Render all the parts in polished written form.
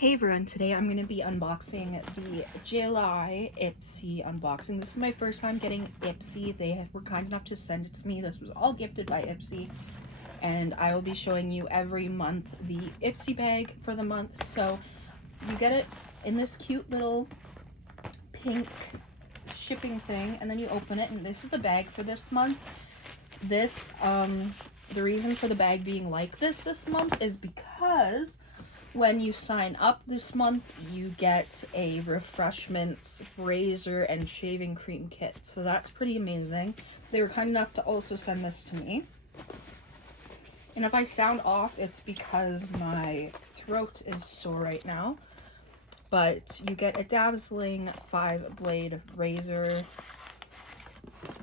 Hey everyone, today I'm going to be unboxing the July Ipsy unboxing. This is my first time getting Ipsy. They were kind enough to send it to me. This was all gifted by Ipsy. And I will be showing you every month the Ipsy bag for the month. So you get it in this cute little pink shipping thing, and then you open it, and this is the bag for this month. This, the reason for the bag being like this month is because when you sign up this month, you get a refreshments razor and shaving cream kit. So that's pretty amazing. They were kind enough to also send this to me. And if I sound off, it's because my throat is sore right now. But you get a dazzling 5-blade razor.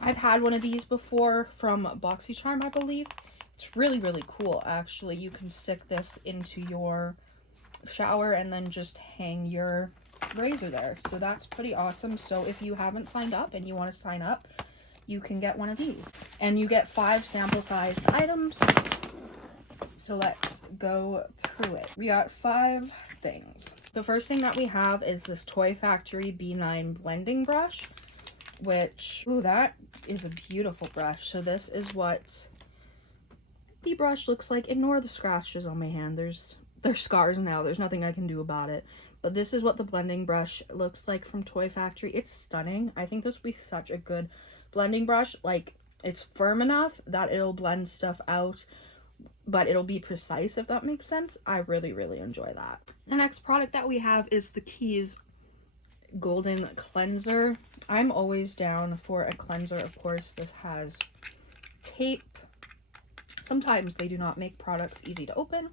I've had one of these before from BoxyCharm, I believe. It's really, really cool, actually. You can stick this into your shower and then just hang your razor there. So that's pretty awesome. So if you haven't signed up and you want to sign up, you can get one of these. And you get 5 sample-sized items. So let's go through it. We got 5 things. The first thing that we have is this Toy Factory B9 blending brush, which, ooh, that is a beautiful brush. So this is what the brush looks like. Ignore the scratches on my hand. They're scars now. There's nothing I can do about it. But this is what the blending brush looks like from Toy Factory. It's stunning. I think this would be such a good blending brush. Like, it's firm enough that it'll blend stuff out, but it'll be precise, if that makes sense. I really, really enjoy that. The next product that we have is the Keys Golden Cleanser. I'm always down for a cleanser. Of course, this has tape. Sometimes they do not make products easy to open,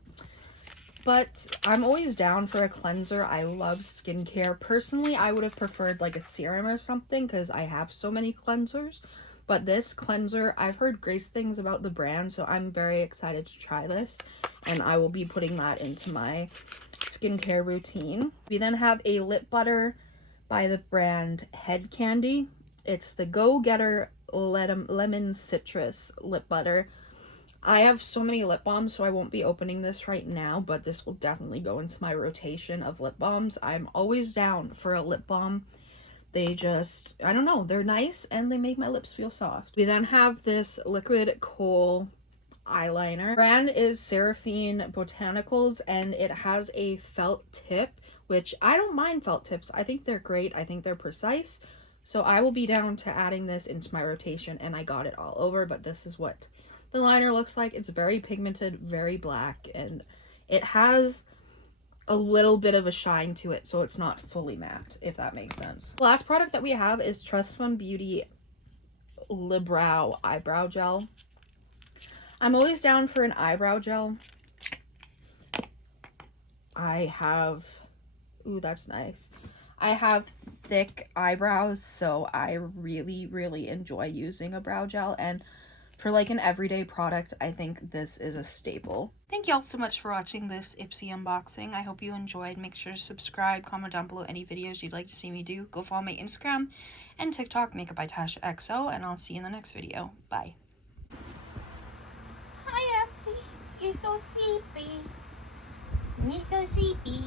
but I'm always down for a cleanser. I love skincare. Personally, I would have preferred like a serum or something because I have so many cleansers. But this cleanser, I've heard great things about the brand, so I'm very excited to try this. And I will be putting that into my skincare routine. We then have a lip butter by the brand Head Candy. It's the Go Getter Lemon Citrus Lip Butter. I have so many lip balms, so I won't be opening this right now, but this will definitely go into my rotation of lip balms. I'm always down for a lip balm. They just, I don't know, they're nice and they make my lips feel soft. We then have this Liquid Kohl eyeliner. Brand is Seraphine Botanicals, and it has a felt tip, which I don't mind felt tips. I think they're great. I think they're precise. So I will be down to adding this into my rotation, and I got it all over, but this is what the liner looks like. It's very pigmented, very black, and it has a little bit of a shine to it, so it's not fully matte, if that makes sense. The last product that we have is Trust Fund Beauty Le Brow Eyebrow Gel. I'm always down for an eyebrow gel. I have, ooh, that's nice. I have thick eyebrows, so I really, really enjoy using a brow gel, and for like an everyday product, I think this is a staple. Thank y'all so much for watching this Ipsy unboxing. I hope you enjoyed. Make sure to subscribe, comment down below any videos you'd like to see me do. Go follow my Instagram and TikTok, Makeup by Tasha XO, and I'll see you in the next video. Bye. Hi, Effie. You're so sleepy. You're so sleepy.